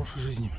хорошей жизни.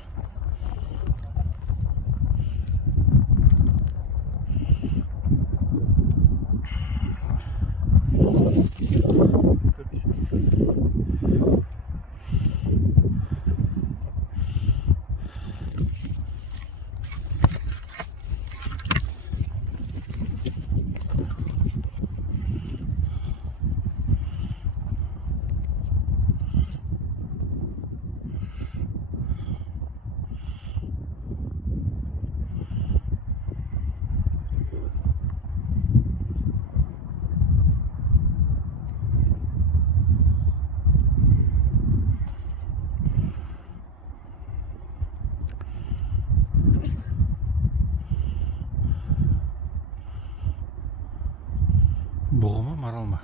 Бұғы ма, марал ма?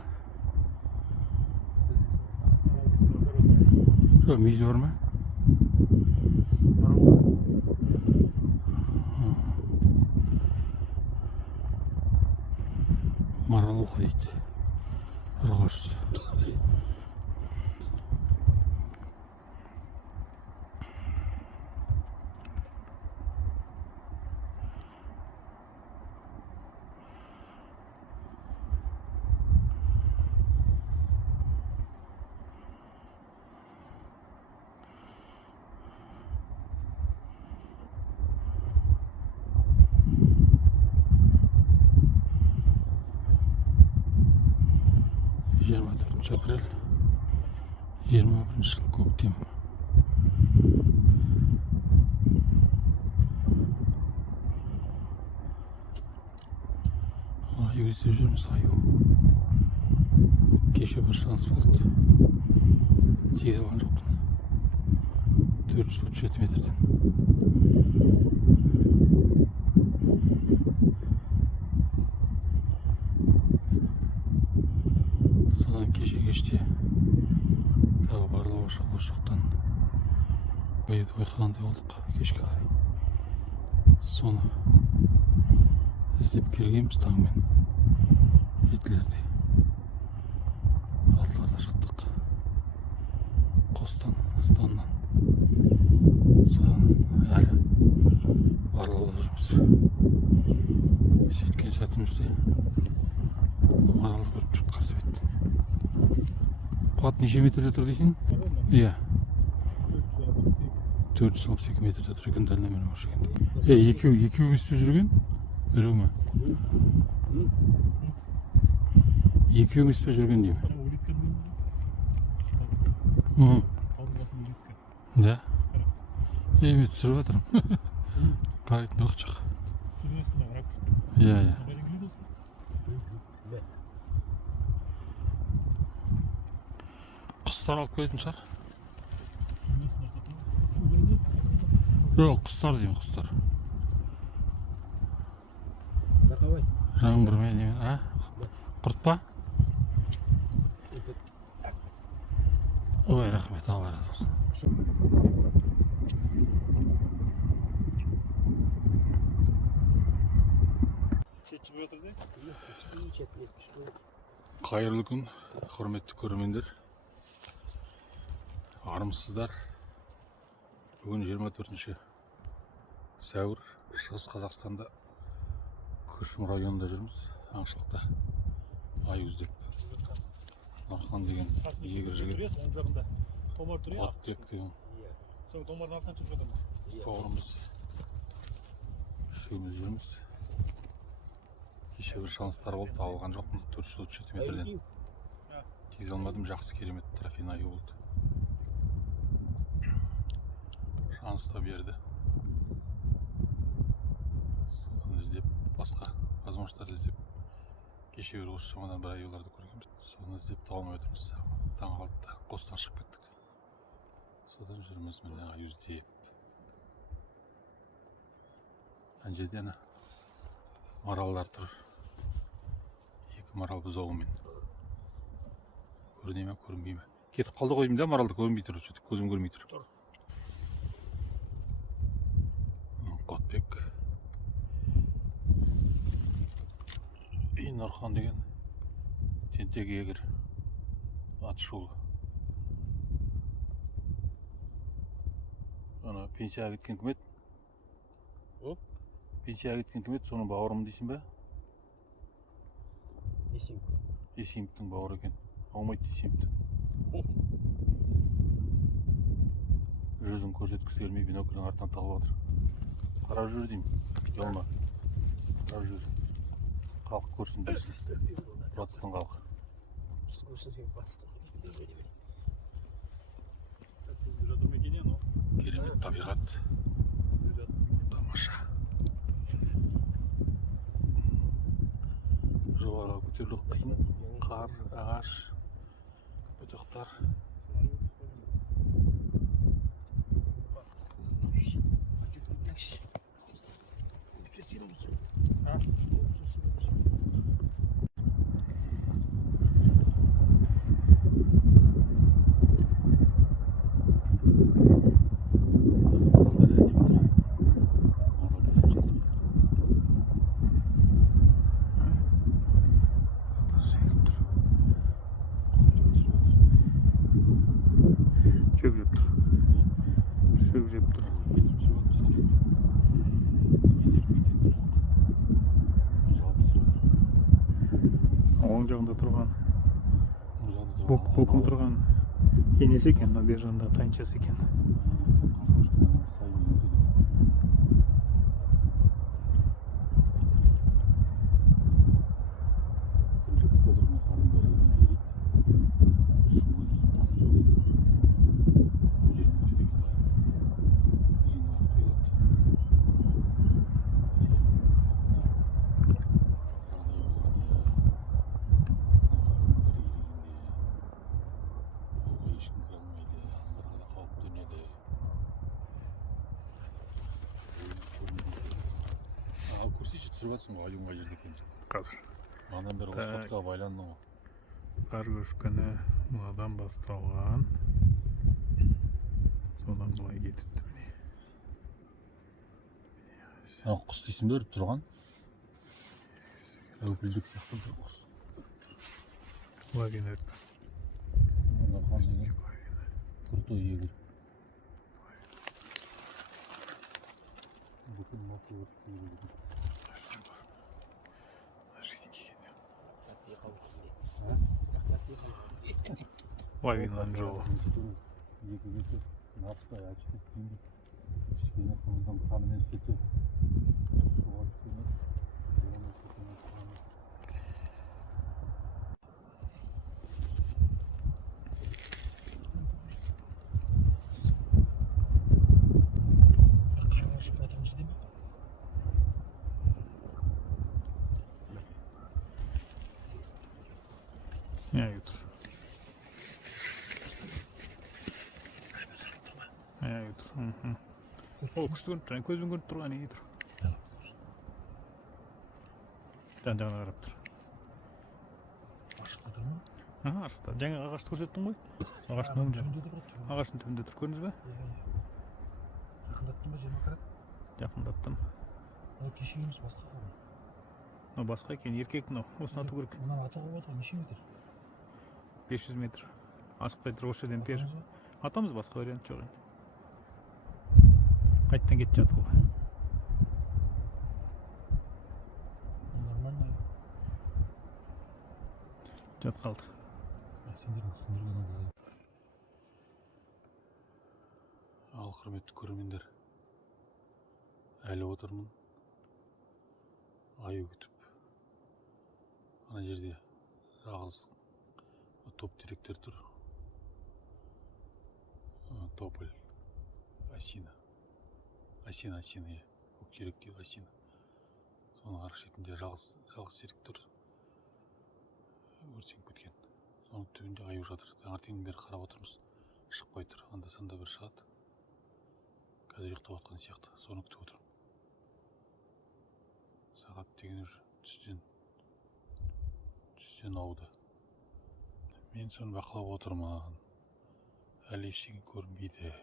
Жоқ, мүйізі бар ма? Марал ұқы дейді. Ұрғаш. Апрель 21 жыл көктем. Аю іздеп жүрміз, аю. Кеше бір шанс болды. Тиге алған жоқпын. 437 метрден. Кеште тағы барлауға шығып осы жақтан байды байқағандай болдық кешке қарай. Соны іздеп келгенбіз таңмен жетілерде. Алтыларда шықтық. Қостан, станнан. Содан әлі барлауда жүрміз. Сөйткен сәтімізде маралды көріп тұрып қарсы беттен. Қуат неше метрде тұр дейсің? Иә. 462 метрде тұр екен дальномер көршігенде. Екеу емес пе жүрген? Біреу ме? Екеу емес пе жүрген деймін? Да? Мен түсіріп жатырмын. Қарайтын уақыт жоқ. Иә. Құстар алып келетін шығар. Жоқ, құстар деймін, құстар. Жаңбыр мен немен, құрт па? Ой, рахмет, Алла разы болсын. Қайырлы күн, құрметті көрермендер. Армысыздар. Бүгін 24 сәуір, Шығыс Қазақстанда Күршім районында жүрміз, аңшылықта. Аю іздеп. Нұрхан деген егер жігіт. Қуатбек деген бауырымыз. Үшеуміз жүрміз. Кеше бір шанстар болды, алған жоқпын 437 метрден. Тегізе алмадым, жақсы керемет трофейный аю болды. Шанста берді. Содан іздеп, басқа возможностьтар іздеп. Кеше бір осы шамадан бір аюларды көргенбіз. Соны іздеп тауылмай отырмыз. Таң қалды, қостан шығып кеттік. Содан жүрміз міне аю іздеп. Ана жерде маралдар тұр. Екі марал бұзауымен. Көріне ме, көрінбей ме? Кетіп қалды қойдым да, маралды көрінбей тұр, көзім көрмей тұр. Қуатбек. Нұрхан деген тентек егер аты шулы. ана пенсияға кеткен кім еді? Пенсияға кеткен кім еді? Соның бауырым дейсің бе? Есимовтың бауыры екен. Аумайды Есимовты. Жүзін көрсеткісі келмей бинокльдің артынан тығылып отыр. Қарап жүр деймін. Ұялма. Қарап жүр. Халық көрсін білсін. Батыстың халқы. Керемет табиғат. Тамаша. Жоғарыға көтерілу қиын. Қар, ағаш, бұтақтар. Çöp jep tur. Çöp jep tur. Оң жағында тұрған бұлқын тұрған енесі екен, но бер жағында тайыншасы екен. Көрсейші түсіріп жатсың ғой, айың қай жерде екен. Қазір. Маған бері осы сотқа байландың ғой. Қар көшкіні мынадан басталған. Содан былай кетіпті міне. Құс дейсің бе тұрған? Өкілдік сияқты бір құс. Лагенет. Крутой егер. Бүкіл мафия өртті егер. Лавинан жолы. Екі беті наптай açtı. Кішкене қымыздан қаны мен сүті. Суға түскені. Ne götür. Ne götür. O kuştu görüp gözün görüp durgan iyi dur. Жан-жағына қарап тұр. Ашықта тұр ма? Ашықта. Жаңа ағашты көрсеттің ғой? Ағаштың түбінде тұр. Көрдіңіз бе? Жақындаттың ба жерге қарап? Жақындаттым. Ол кешегі емес басқа ғой. Мынау басқа екен, еркек мынау. Осыны ату керек. Мынаны ата қойып отыр, неше метр? 500 метр. Асықпай тұр, осы жерден бер. Атамыз басқа вариант жоқ енді. Қайттан кетіп жатыр ғой. Нормально. Жат қалды. Ал құрметті көрермендер, әлі отырмын, аю күтіп. Ана жерде жалғыз топ теректер тұр. Тополь, осина. Осина, көктерек дейді, осина. Соның арғы шетінде жалғыз терек тұр. Өртеніп кеткен. Соның түбінде аю жатыр. Таңертеңнен бері қарап отырмыз. Шықпай тұр. Анда-санда бір шығады. Қазір ұйықтап отқан сияқты. Соны күтіп отырмын. Сағат деген уже түстен ауды. Мен соны бақылап отырмын. Әлі ештеңе көрінбейді.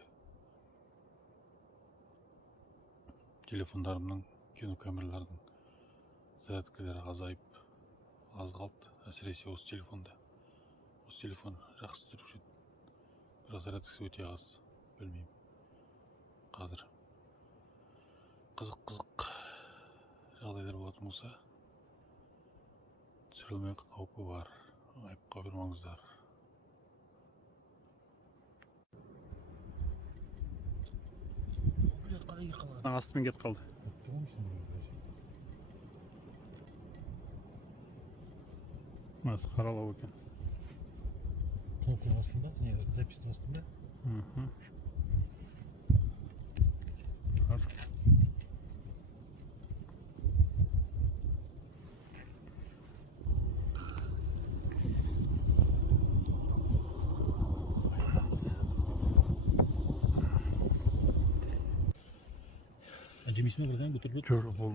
Телефондарымның, кинокамералардың зарядкалары азайып аз қалды. Әсіресе осы телефонда. Осы телефон жақсы тұрушы еді. Бірақ зарядкасы өте аз. Білмеймін. қазір қызық жағдайлар болатын болса түсірілмей қаупі бар. Айыпқа бермеңіздер. Блядь, қалай қалған? Астымен кетіп қалды. Мынасы қаралау екен. Кнопканың астында, не, запистің астында. Acemisi mi bırakayım, götürüp Жоқ, ол